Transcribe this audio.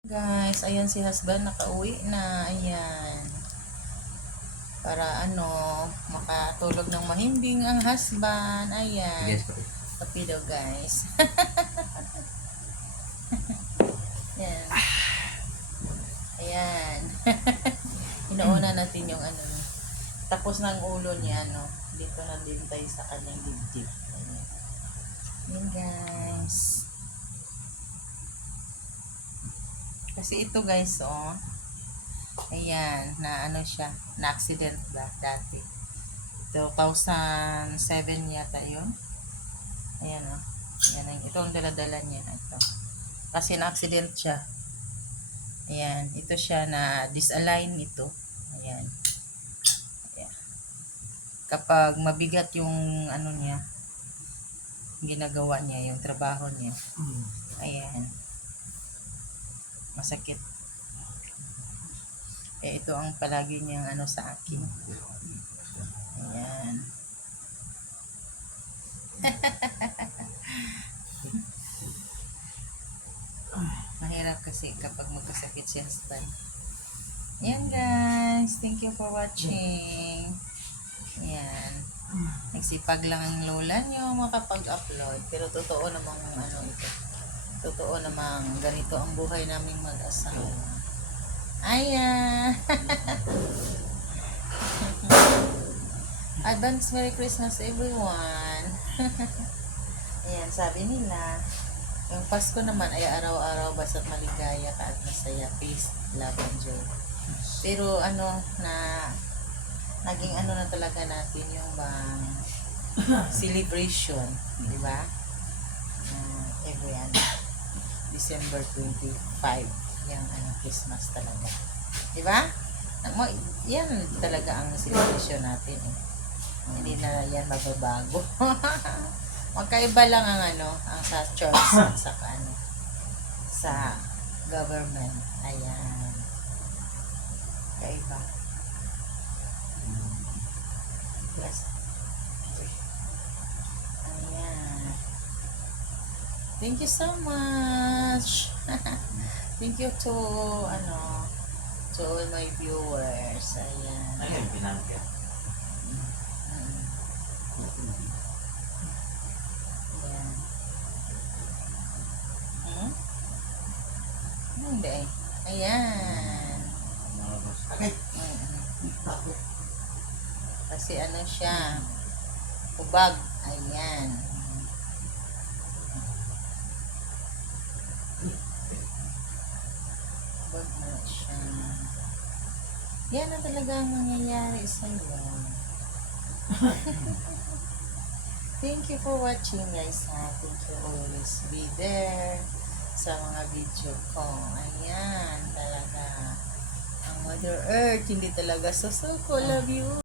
Guys, ayan si husband nakauwi na. Ayan. Para makatulog ng mahimbing ang husband. Ayan. Yes, po. Kapi daw, guys. Ayan. Ayan. Inauna natin yung tapos ng ulo niya, dito na din tayo sa kanyang dibdib. Ayan. Ayan, guys. Kasi ito, guys, ayan, siya, na-accident ba dati. 2007 yata yun. Ayan, Ayan, ito ang dala-dala niya. Ito. Kasi na-accident siya. Ayan, ito siya na disalign ito. Ayan. Ayan. Kapag mabigat yung niya, ginagawa niya, yung trabaho niya. Ayan. Masakit. Ito ang palagi niyang sa akin. Ayan. Mahirap kasi kapag magkasakit si husband. Ayan, guys. Thank you for watching. Ayan. Nagsipag lang ang lola niyo makapag-upload. Pero totoo namang ito. Totoo namang ganito ang buhay namin mag-asawa. Ayan. Advance Merry Christmas, everyone. Ayan, sabi nila, yung Pasko naman ay araw-araw basta't maligaya ka at masaya. Peace, love, and joy. Pero naging na talaga natin yung bang celebration, di ba? Every December 25, yung Christmas talaga. Di ba? Yan talaga ang celebration natin. Hindi na yan mababago. Magkaiba lang ang sa church at sa government. Ayan. Kaiba. Yes. Ayan. Thank you so much. Thank you to all my viewers. Ayan. Ayan, pinangkit. Ayan. Hindi. Ayan. Kasi siya, ubag. Ayan. Ubag na siya. Yan na talaga ang nangyayari sa iyo. Thank you for watching, guys, ha. Thank you, always be there sa mga video ko. Ayan, talaga. Ang Mother Earth, hindi talaga susuko. Love you.